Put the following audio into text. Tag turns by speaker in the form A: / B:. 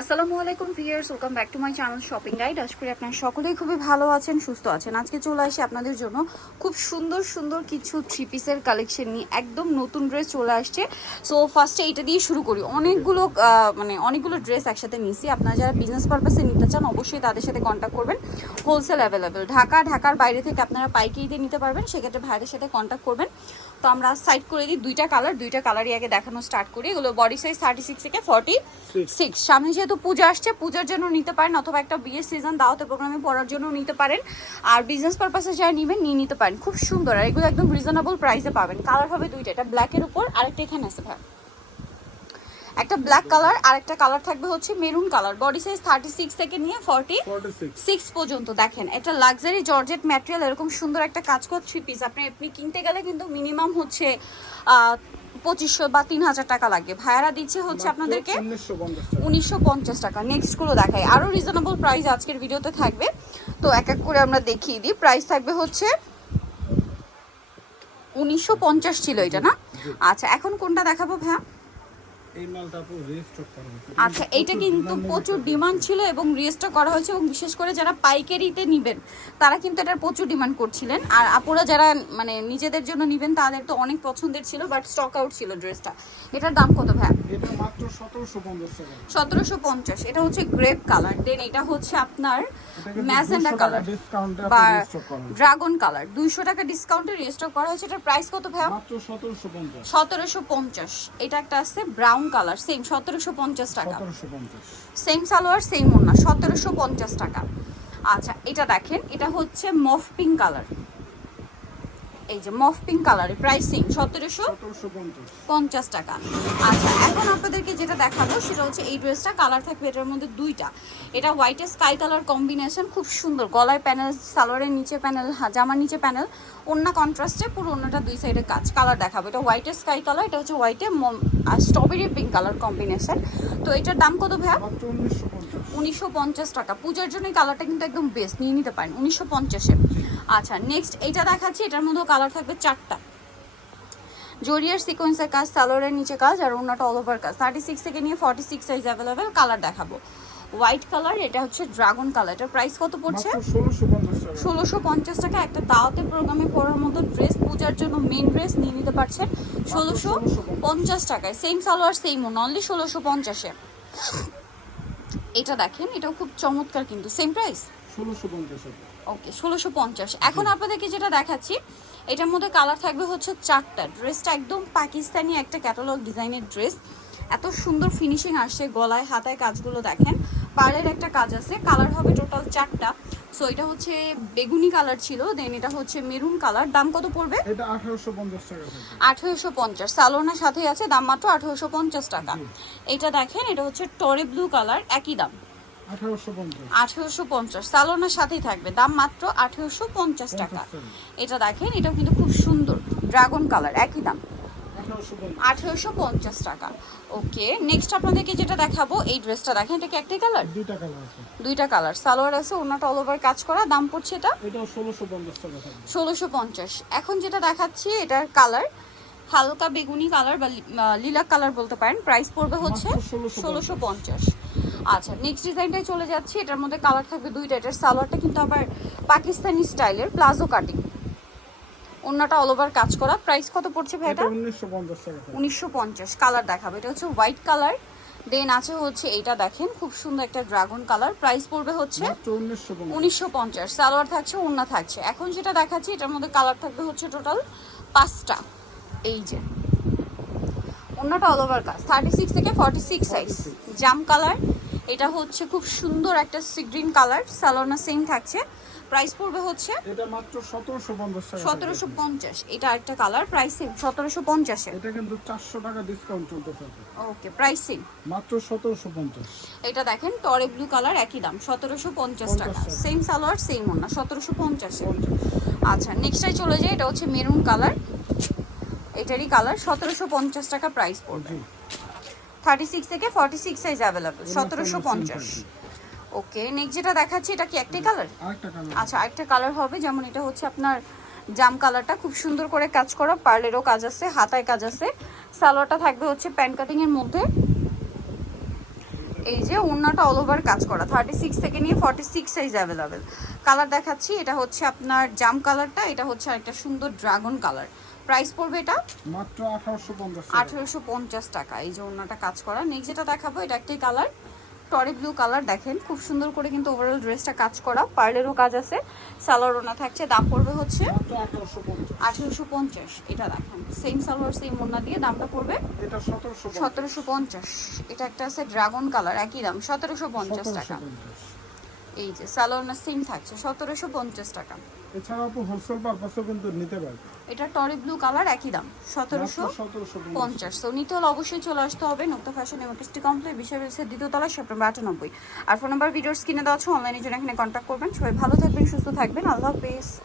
A: আসসালামু আলাইকুম viewers welcome back to my channel shopping guide. আশা করি আপনারা সকলেই খুবই ভালো আছেন, সুস্থ আছেন। আজকে চলে আসি আপনাদের জন্য খুব সুন্দর সুন্দর কিছু থ্রি পিসের কালেকশন নিয়ে। একদম নতুন ড্রেস চলে আসছে। সো ফার্স্টে এটা দিয়ে শুরু করি। অনেকগুলো মানে অনেকগুলো ড্রেস একসাথে নিয়েছি আপনারা যারা বিজনেস পারপাসে নিতে চান, অবশ্যই তাদের সাথে কন্ট্যাক্ট করবেন। হোলসেল অ্যাভেলেবেল ঢাকা, ঢাকার বাইরে থেকে আপনারা পাইকারিতে নিতে পারবেন। সেক্ষেত্রে ভাইদের সাথে কন্ট্যাক্ট করবেন। তো আমরা সাইড করে দিই দুইটা কালার দুইটা কালারই আগে দেখানো স্টার্ট করি। এগুলো বডি সাইজ থার্টি সিক্স থেকে ফর্টি সিক্স সামনে যেহেতু পূজা আসছে পূজার জন্য নিতে পারেন অথবা একটা বিয়ের সিজন দাওয়াতে প্রোগ্রামে পড়ার জন্য নিতে পারেন। আর বিজনেস পারপাসে যারা নেবেন নিয়ে নিতে পারেন। খুব সুন্দর। আর এগুলো একদম রিজনেবল প্রাইসে পাবেন। কালার হবে দুইটা। এটা ব্ল্যাকের উপর আরেকটা এখানে আছে ভাই। একটা ব্ল্যাক কালার আর একটা কালার থাকবে হচ্ছে maroon colour body size thirty six থেকে নিয়ে ফর্টি সিক্স পর্যন্ত। দেখেন এটা লাক্সারি জর্জেট ম্যাটেরিয়াল এরকম সুন্দর একটা কাজ করা থ্রি পিস আপনি আপনি কিনতে গেলে কিন্তু মিনিমাম হচ্ছে পঁচিশশো বা তিন হাজার টাকা লাগবে। ভাইয়ারা দিচ্ছে হচ্ছে আপনাদেরকে উনিশশো পঞ্চাশ টাকা। নেক্সটগুলো দেখাই। আরও রিজনেবল প্রাইস আজকের ভিডিওতে থাকবে। তো এক এক করে আমরা দেখিয়ে দিই। প্রাইস থাকবে হচ্ছে উনিশশো পঞ্চাশ ছিল এটা না? আচ্ছা এখন কোনটা দেখাবো ভাইয়া?
B: এই মালটা পুরো রিস্টক করা হয়েছে।
A: আচ্ছা এইটা কিন্তু প্রচুর ডিমান্ড ছিল এবং রিস্টক করা হয়েছে এবং বিশেষ করে যারা পাইকারিতে নেবেন তারা কিন্তু এটার প্রচুর ডিমান্ড করছিলেন। আর আপুরা যারা মানে নিজেদের জন্য নেবেন তাদের তো অনেক পছন্দের ছিল বাট স্টক আউট ছিল ড্রেসটা এটার দাম কত ভাই
B: এটা মাত্র 1750
A: সতেরোশো পঞ্চাশ এটা হচ্ছে গ্রেপ কালার দেন এটা হচ্ছে আপনার ম্যাজেন্ডা কালার
B: ডিসকাউন্টে
A: বা ড্রাগন কালার দুইশো টাকা ডিসকাউন্টে রেজিস্টার করা হয়েছে। এটার প্রাইস কত ভাইয়া?
B: মাত্র 1750
A: সতেরোশো পঞ্চাশ। এটা একটা আছে ব্রাউন কালার সেম সতেরোশো পঞ্চাশ টাকা।
B: 1750
A: সেম সালোয়ার সেম ওড়না সতেরোশো পঞ্চাশ টাকা। আচ্ছা এটা দেখেন এটা হচ্ছে মফ পিঙ্ক কালার এই যে মফ পিঙ্ক কালারের প্রাইস সতেরোশো
B: 1750
A: পঞ্চাশ টাকা। আচ্ছা এখন আপনাদেরকে যেটা দেখাবো সেটা হচ্ছে এই ড্রেসটা কালার থাকবে এটার মধ্যে দুইটা। এটা হোয়াইটের স্কাই কালার কম্বিনেশন খুব সুন্দর। গলায় প্যানেল সালোয়ারের নিচে প্যানেল জামার নিচে প্যানেল অন্য কন্ট্রাস্টে পুরো অন্যটা দুই সাইডে কাজ কালার দেখাবো। এটা হোয়াইটের স্কাই কালার এটা হচ্ছে হোয়াইটে আর স্ট্রবেরি পিঙ্ক কালার কম্বিনেশন তো এটার দাম কত ভাইয়া?
B: মাত্র 1950
A: উনিশশো পঞ্চাশ টাকা। পূজার জন্য কালারটা কিন্তু একদম বেস্ট নিয়ে নিতে পারেন। উনিশশো পঞ্চাশে। আচ্ছা নেক্সট এটা দেখাচ্ছি এটার মধ্যেও কালার থাকবে চারটা। জরিয়ার সিকোয়েন্সের কাজ সালোয়ারের নিচে কাজ আর অন্যটা অল ওভার কাজ। থার্টি সিক্স থেকে নিয়ে forty six size available colour দেখাবো। হোয়াইট কালার এটা হচ্ছে ড্রাগন কালার এটার প্রাইস কত পড়ছে?
B: মাত্র 1650 টাকা।
A: ষোলোশো পঞ্চাশ টাকা একটা দাওয়াতে প্রোগ্রামে পড়ার মতো ড্রেস পূজার জন্য মেন ড্রেস নিয়ে নিতে পারছেন। ষোলোশো পঞ্চাশ। টাকায়। Same salwar same own only ষোলোশো পঞ্চাশে। এটা দেখেন এটাও খুব চমৎকার কিন্তু। সেম প্রাইস
B: 1650 টাকা
A: ওকে ষোলোশো পঞ্চাশ। এখন আপনাদেরকে যেটা দেখাচ্ছি এটার মধ্যে কালার থাকবে হচ্ছে চারটা। ড্রেসটা একদম পাকিস্তানি একটা ক্যাটালগ ডিজাইনের ড্রেস এত সুন্দর ফিনিশিং আসছে গলায় হাতায় কাজগুলো দেখেন। পাড়ের একটা কাজ আছে কালার হবে টোটাল চারটা। সো এটা হচ্ছে বেগুনি কালার ছিল দেন এটা হচ্ছে মেরুন কালার দাম কত পড়বে?
B: এটা 1850 টাকা থাকবে
A: আঠেরোশো পঞ্চাশ। সালোনার সাথে আছে দাম মাত্র আঠেরোশো পঞ্চাশ টাকা। এটা দেখেন এটা হচ্ছে টরে ব্লু কালার একই দাম।
B: 1850
A: আঠেরোশো পঞ্চাশ। সালোনার সাথেই থাকবে। দাম মাত্র আঠেরোশো পঞ্চাশ টাকা। এটা দেখেন এটাও কিন্তু খুব সুন্দর। ড্রাগন কালার একই দাম।
B: 1850
A: আঠেরোশো পঞ্চাশ টাকা। ওকে নেক্সট আপনাদেরকে যেটা দেখাবো এই ড্রেসটা দেখেন এটা কি একটাই কালার?
B: দুইটা কালার
A: দুইটা কালার। সালোয়ার আছে ওনাটা অল ওভার কাজ করা দাম পড়ছে এটা?
B: এটাও 1650 টাকা থাকবে।
A: ষোলোশো পঞ্চাশ। এখন যেটা দেখাচ্ছি এটার কালার হালকা বেগুনি কালার বা লিলাক কালার বলতে পারেন। প্রাইস পড়বে হচ্ছে ষোলোশো পঞ্চাশ। আচ্ছা নেক্সট ডিজাইনটাই চলে যাচ্ছি। এটার মধ্যে কালার থাকবে দুইটা। এটার সালোয়ারটা কিন্তু আবার পাকিস্তানি স্টাইলের প্লাজো কাটিং অন্যটা অল ওভার কাজ করা। প্রাইস কত পড়ছে ভাই
B: এটা?
A: এটা
B: 1950 টাকা। থাকবে
A: উনিশশো পঞ্চাশ কালার দেখাবে। এটা হচ্ছে হোয়াইট কালার দেন আছে হচ্ছে এইটা দেখেন খুব সুন্দর একটা ড্রাগন কালার প্রাইস পড়বে হচ্ছে
B: মাত্র 1950
A: উনিশশো পঞ্চাশ। সালোয়ার থাকছে ওড়না থাকছে। এখন যেটা দেখাচ্ছি এটার মধ্যে কালার থাকবে হচ্ছে টোটাল পাঁচটা। এই যে। ওড়নাটা অল ওভার কাজ। থার্টি সিক্স থেকে ফর্টি সিক্স সাইজ জাম কালার এটা হচ্ছে খুব সুন্দর একটা সি গ্রিন কালার সালোনা সেম থাকছে। প্রাইস পড়বে হচ্ছে
B: এটা মাত্র 1750 টাকা।
A: সতেরোশো পঞ্চাশ এটা একটা কালার প্রাইস সেম সতেরোশো পঞ্চাশে
B: এটা কিন্তু 400 টাকা ডিসকাউন্ট চলতেছে।
A: ওকে প্রাইস সেম
B: মাত্র 1750
A: এটা দেখেন টরে ব্লু কালার একই দাম সতেরোশো পঞ্চাশ টাকা।
B: টাকা।
A: সেম সালোয়ার সেম ওনা সতেরোশো পঞ্চাশে। আচ্ছা নেক্সটটাই চলে যায় এটা হচ্ছে মেরুন কালার এটারই কালার সতেরোশো পঞ্চাশ টাকা প্রাইস পড়বে। থার্টি সিক্স থেকে ফর্টি সিক্স সাইজ অ্যাভেলেবল সতেরোশো পঞ্চাশ। ওকে নেক্সট যেটা দেখাচ্ছি এটা কি একটাই কালার আচ্ছা আরেকটা কালার হবে যেমন এটা হচ্ছে আপনার জাম কালারটা খুব সুন্দর করে কাজ করা পার্লেরও কাজ আছে হাতায় কাজ আছে। সালোয়ারটা থাকবে হচ্ছে প্যান্ট কাটিংয়ের এর মধ্যে। এই যে ওড়নাটা অল ওভার কাজ করা থার্টি সিক্স থেকে নিয়ে forty six size available colour দেখাচ্ছি এটা হচ্ছে আপনার জাম কালারটা এটা হচ্ছে একটা সুন্দর ড্রাগন কালার প্রাইস পড়বে এটা?
B: মাত্র আঠেরোশো পঞ্চাশ
A: টাকা। এই যে ওড়নাটা কাজ করা। নেক্সট যেটা দেখাবো এটা একটাই কালার টরি ব্লু কালার দেখেন। খুব সুন্দর করে কিন্তু ওভারঅল ড্রেসটা কাজ করা। পার্লেরও কাজ আছে। সালোয়ার ওনা থাকছে। দাম পড়বে হচ্ছে
B: আঠারোশো পঞ্চাশ।
A: আঠেরোশো পঞ্চাশ এটা দেখেন। সেম সালোয়ার সেম ওড়না দিয়ে দামটা পড়বে
B: এটা সতেরোশো
A: সতেরোশো পঞ্চাশ। এটা একটা আছে ড্রাগন কালার একই দাম। সতেরোশো পঞ্চাশ টাকা। এই যে সালোয়ার সিম থাকছে সতেরোশো পঞ্চাশ টাকা।
B: এছাড়াও আপু হোলসেল পারপাসেও কিন্তু নিতে পারবে
A: এটা টরি ব্লু কালার একই দাম
B: সতেরোশো
A: পঞ্চাশ। তো নিতে হলে অবশ্যই চলে আসতে হবে নক্তা ফ্যাশন এমটিসটি কমপ্লেক্স বিষয় রয়েছে দ্বিতীয়তলা সেপ্টেম্বর আটানব্বই। আর ফোন নাম্বার ভিডিওর স্ক্রিনে দেওয়া আছে অনলাইনে জন্য এখানে কন্ট্যাক্ট করবেন। সবাই ভালো থাকবেন সুস্থ থাকবেন। আল্লাহ হাফেজ।